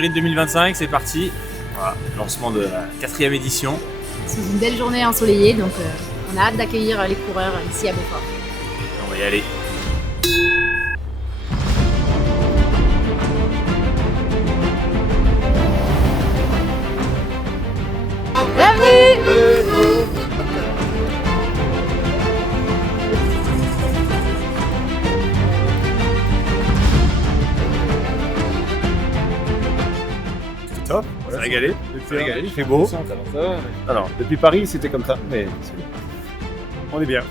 Sprint 2025, c'est parti. Voilà, lancement de la 4e édition. Sous une belle journée ensoleillée, donc on a hâte d'accueillir les coureurs ici à Beaufort. On va y aller. Bienvenue! C'est top. On s'est régalé. Il fait beau. Alors, depuis Paris, c'était comme ça, mais on est bien.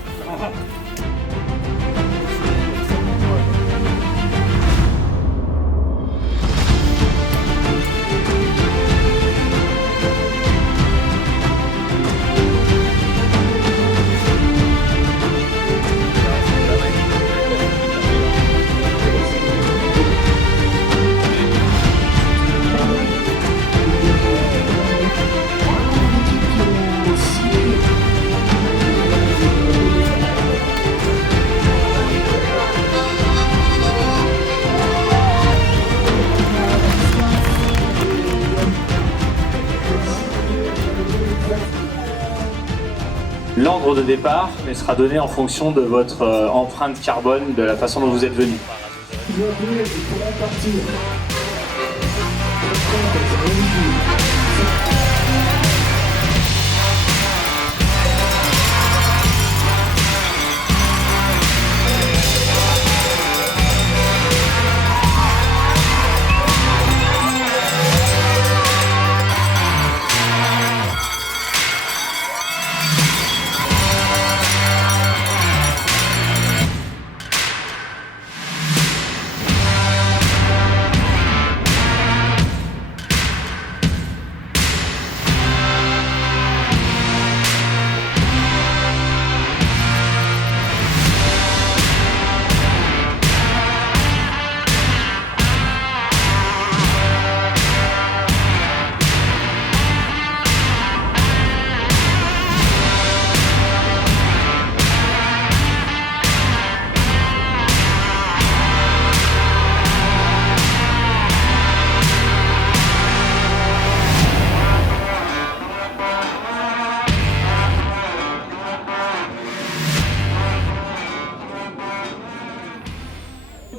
L'ordre de départ sera donné en fonction de votre empreinte carbone, de la façon dont vous êtes venu.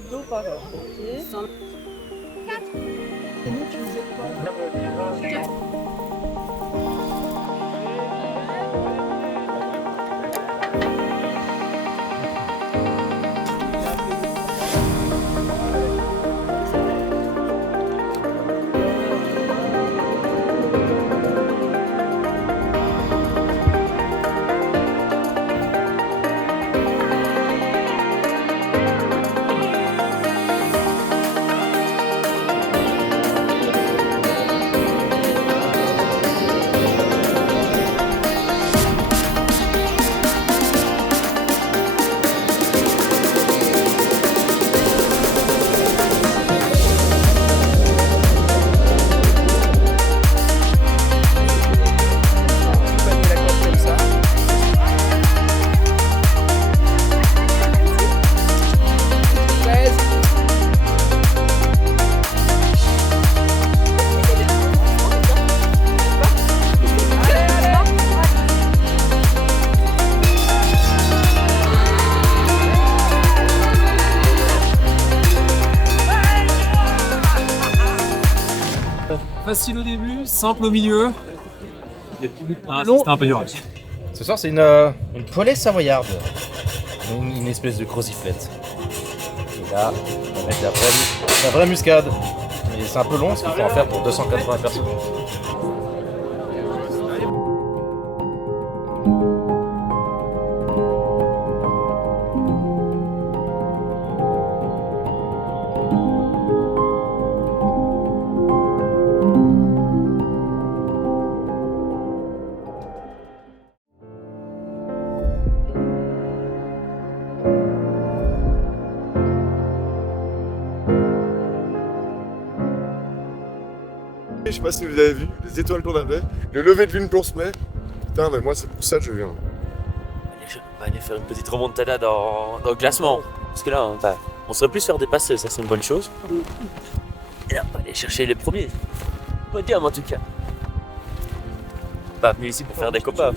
D'eau par heure. Ok. 4. Et nous, tu faisais quoi? Facile au début, simple au milieu. Ah, c'était un peu dur. Ce soir, c'est une poêlée savoyarde. Une espèce de croziflette. Et là, on va mettre la vraie muscade. Mais c'est un peu long, parce qu'il faut en faire pour 280 personnes. Je sais pas si vous avez vu les étoiles qu'on avait, le lever de lune qu'on se met. Putain, mais moi c'est pour ça que je viens. On va aller faire une petite remontada dans le classement. Parce que là, on serait plus faire dépasser, ça c'est une bonne chose. Et là, on va aller chercher les premiers. Podium en tout cas. Pas venu ici pour faire des copains.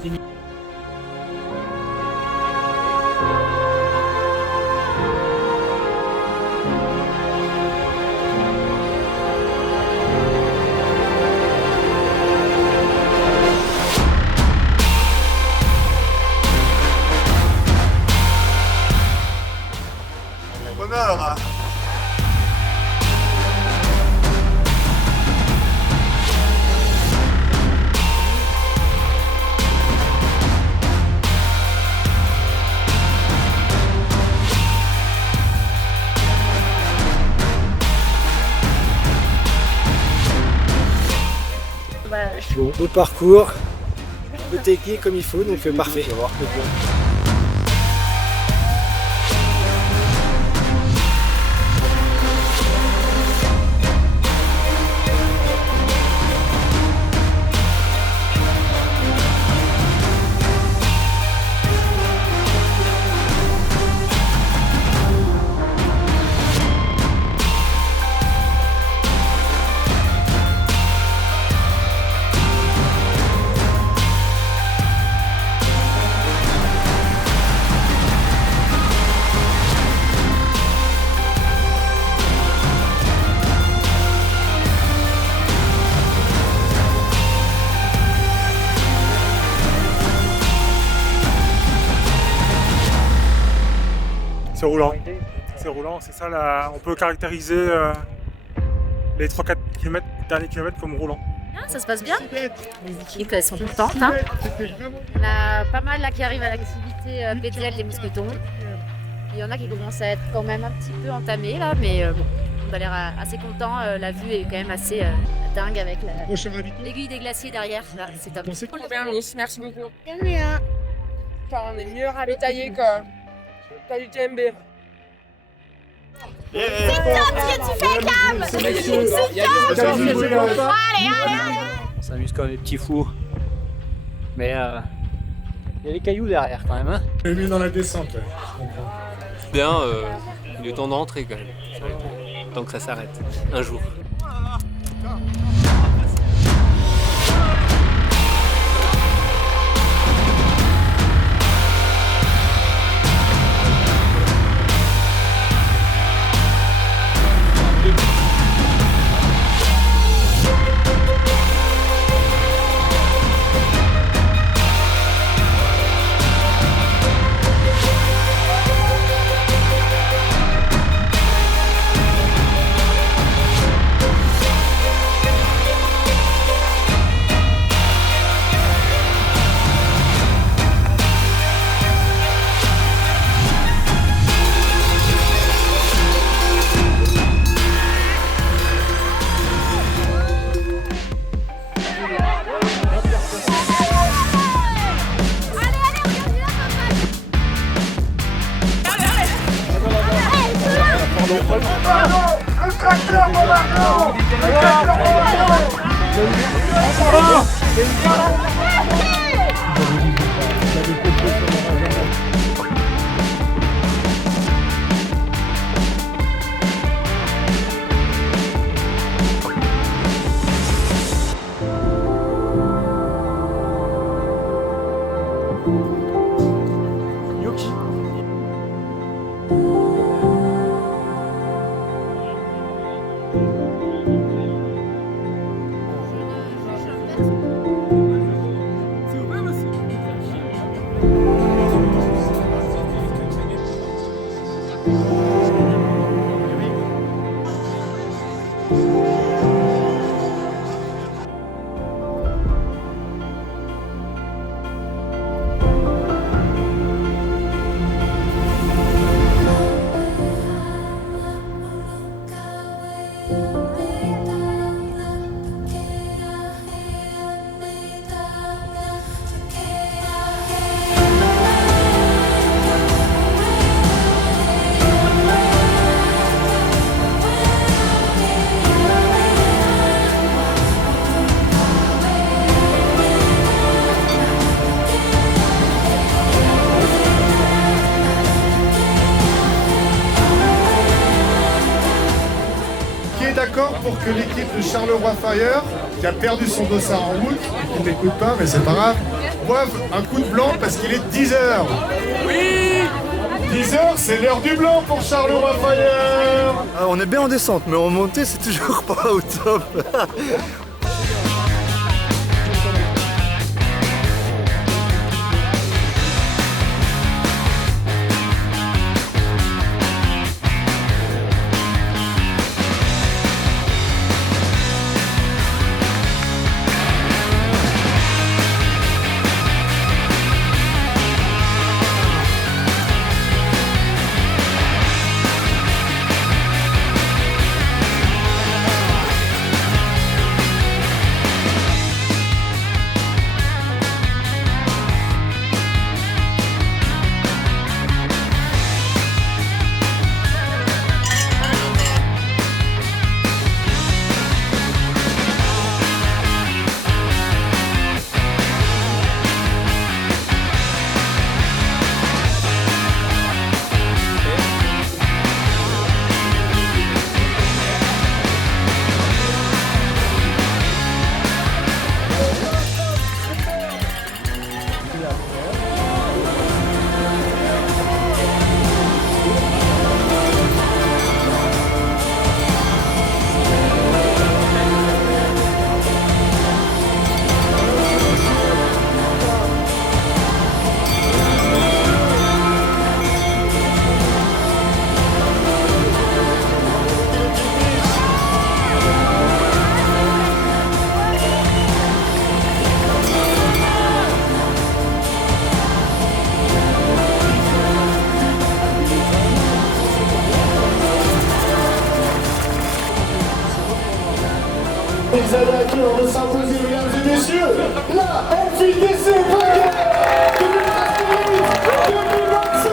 Bonheur. Bon, au parcours, le technique comme il faut, donc parfait. C'est roulant. C'est roulant, c'est ça là. On peut caractériser les 3-4 derniers kilomètres comme roulants. Ah, ça se passe bien. Les équipes elles sont contentes. Hein. On a pas mal là qui arrivent à l'activité PTL des Mousquetons. Il y en a qui commencent à être quand même un petit peu entamés là, mais bon, on a l'air assez contents. La vue est quand même assez dingue avec l'aiguille des glaciers derrière. Là, c'est top. Merci beaucoup. Enfin, on est mieux ravitaillé que du TMB. On s'amuse comme des petits fous. Mais il y a des cailloux derrière quand même. Hein. On est dans la descente. Ouais. Bien, il est temps de rentrer quand même. Tant que ça s'arrête, un jour. Le tracteur, Bombardier! Le tracteur, Charleroi Fire, qui a perdu son dossard en route. Il n'écoute pas, mais c'est pas grave. Boivent un coup de blanc parce qu'il est 10h. Oui 10h, c'est l'heure du blanc pour Charleroi Fire. On est bien en descente, mais en montée, c'est toujours pas au top. Ils avaient à cœur de s'imposer, mesdames et messieurs, la FIDC Baguette 2025.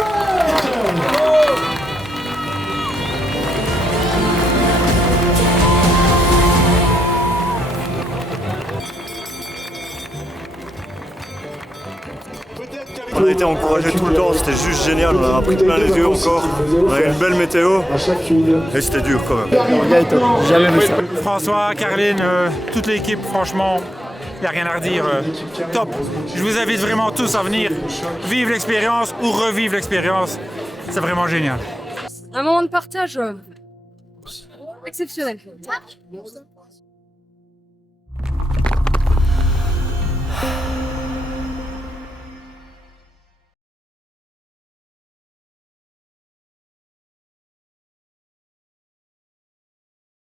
On a été encouragés tout le temps, c'était juste génial, on a pris plein les yeux encore, on a eu une belle météo et c'était dur quand même. Jamais vu ça. François, Caroline, toute l'équipe, franchement, il n'y a rien à redire. Top. Je vous invite vraiment tous à venir vivre l'expérience ou revivre l'expérience. C'est vraiment génial. Un moment de partage exceptionnel.